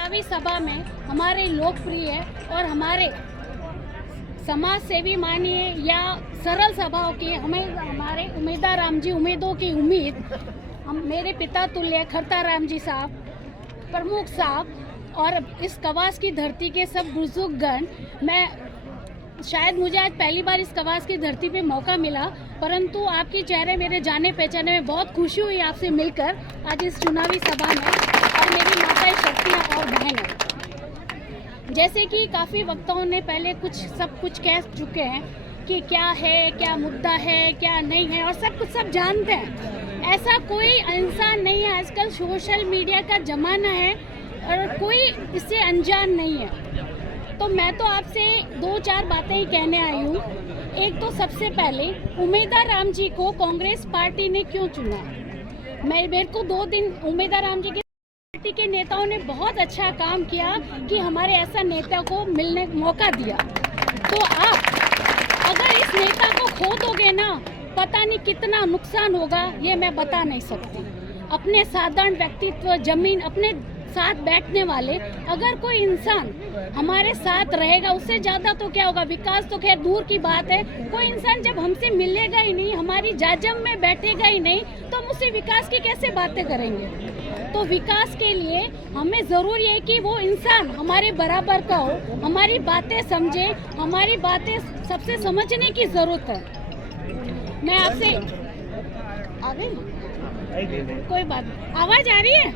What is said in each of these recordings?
चुनावी सभा में हमारे लोकप्रिय और हमारे समाज सेवी मानिए या सरल सभाओं की हमें हमारे उमेदवार राम जी उम्मीदों की उम्मीद मेरे पिता तुल्य खरता राम जी साहब, प्रमुख साहब और इस कवास की धरती के सब बुजुर्गगण। मैं शायद मुझे आज पहली बार इस कवास की धरती पे मौका मिला, परंतु आपके चेहरे मेरे जाने पहचाने में बहुत खुशी हुई आपसे मिलकर आज इस चुनावी सभा में। और मेरी माताएं शक्तियाँ और बहनें, जैसे कि काफ़ी वक्ताओं ने पहले सब कुछ कह चुके हैं कि क्या है, क्या मुद्दा है, क्या नहीं है, और सब कुछ सब जानते हैं। ऐसा कोई इंसान नहीं है, आजकल सोशल मीडिया का ज़माना है और कोई इससे अनजान नहीं है। तो मैं तो आपसे 2-4 बातें ही कहने आई हूँ। एक तो सबसे पहले उमेदवार राम जी को कांग्रेस पार्टी ने क्यों चुना। मेरे को 2 दिन उमेदवार राम जी की पार्टी के नेताओं ने बहुत अच्छा काम किया कि हमारे ऐसा नेता को मिलने मौका दिया। तो आप अगर इस नेता को खो दोगे ना, पता नहीं कितना नुकसान होगा, ये मैं बता नहीं सकती। अपने साधारण व्यक्तित्व, जमीन, अपने साथ बैठने वाले अगर कोई इंसान हमारे साथ रहेगा, उससे ज़्यादा तो क्या होगा। विकास तो खैर दूर की बात है, कोई इंसान जब हमसे मिलेगा ही नहीं, हमारी जाजम में बैठेगा ही नहीं, तो हम उससे विकास की कैसे बातें करेंगे। तो विकास के लिए हमें ज़रूरी है कि वो इंसान हमारे बराबर का हो, हमारी बातें समझे, हमारी बातें सबसे समझने की ज़रूरत है। मैं आपसे आगे कोई बात, आवाज आ रही है?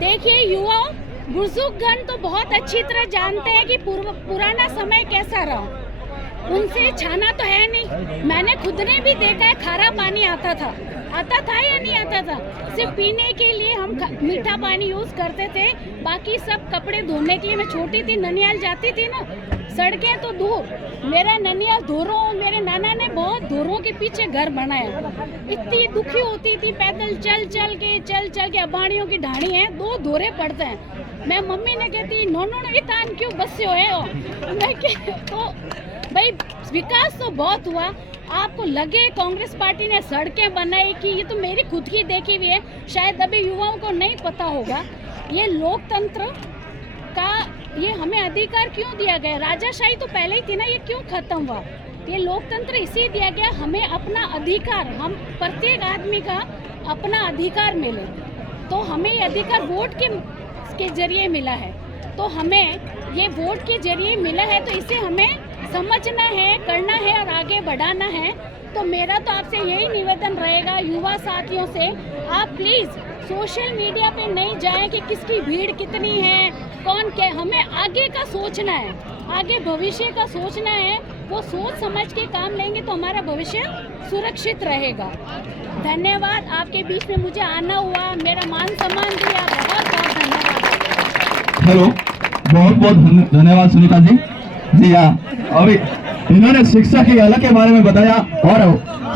देखिए, युवाओं, बुजुर्गगण तो बहुत अच्छी तरह जानते हैं कि पुराना समय कैसा रहा। उनसे छाना तो है नहीं। मैंने खुद ने भी देखा है, खारा पानी आता था या नहीं आता था। सिर्फ पीने के लिए हम मीठा पानी यूज करते थे, बाकी सब कपड़े धोने के लिए। मैं छोटी थी, ननियाल जाती थी ना, सड़कें तो दूर, मेरा ननियाल धोरों, मेरे नाना ने बहुत धोरों के पीछे घर बनाया। इतनी दुखी होती थी, पैदल चल चल के अबाड़ियों की ढाणी है, 2 धोरे पड़ते हैं। मैं मम्मी ने कहती नो इतान क्यों बस्यो है। मैं तो भाई विकास तो बहुत हुआ। आपको लगे कांग्रेस पार्टी ने सड़कें बनाई कि ये तो मेरी खुद की देखी हुई है, शायद अभी युवाओं को नहीं पता होगा। ये लोकतंत्र का ये हमें अधिकार क्यों दिया गया। राजाशाही तो पहले ही थी ना, ये क्यों खत्म हुआ। ये लोकतंत्र इसी दिया गया, हमें अपना अधिकार, हम प्रत्येक आदमी का अपना अधिकार मिले। तो हमें ये अधिकार वोट के जरिए मिला है। तो हमें ये वोट के जरिए मिला है, तो इसे हमें समझना है, करना है और आगे बढ़ाना है। तो मेरा तो आपसे यही निवेदन रहेगा युवा साथियों से, आप प्लीज़ सोशल मीडिया पे नहीं जाएं कि किसकी भीड़ कितनी है, कौन क्या। हमें आगे का सोचना है, आगे भविष्य का सोचना है। वो सोच समझ के काम लेंगे तो हमारा भविष्य सुरक्षित रहेगा। धन्यवाद, आपके बीच में मुझे आना हुआ, मेरा मान सम्मान दिया, बहुत बहुत धन्यवाद। हेलो, बहुत बहुत धन्यवाद सुनीता जी। जी हाँ, अभी इन्होंने शिक्षा की अलग के बारे में बताया और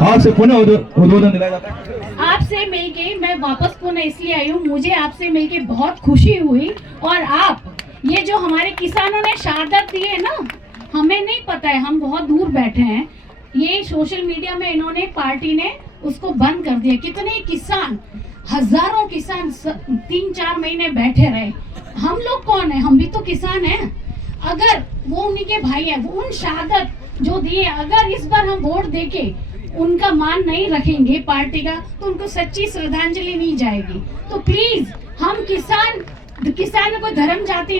आपसे पुनः उद्बोधन दिलाया जाता है। आपसे मिलके मैं वापस पुनः इसलिए आई हूँ, मुझे आपसे मिलके बहुत खुशी हुई। और आप ये जो हमारे किसानों ने शहादत दी है ना, हमें नहीं पता है, हम बहुत दूर बैठे हैं। ये सोशल मीडिया में इन्होंने पार्टी ने उसको बंद कर दिया। कितने किसान, हजारों किसान 3-4 महीने बैठे रहे। हम लोग कौन है, हम भी तो किसान हैं। अगर वो उन्हीं के भाई है, वो उन शहादत जो दिए, अगर इस बार हम वोट देके उनका मान नहीं रखेंगे पार्टी का, तो उनको सच्ची श्रद्धांजलि नहीं जाएगी। तो प्लीज हम किसान को धर्म जाति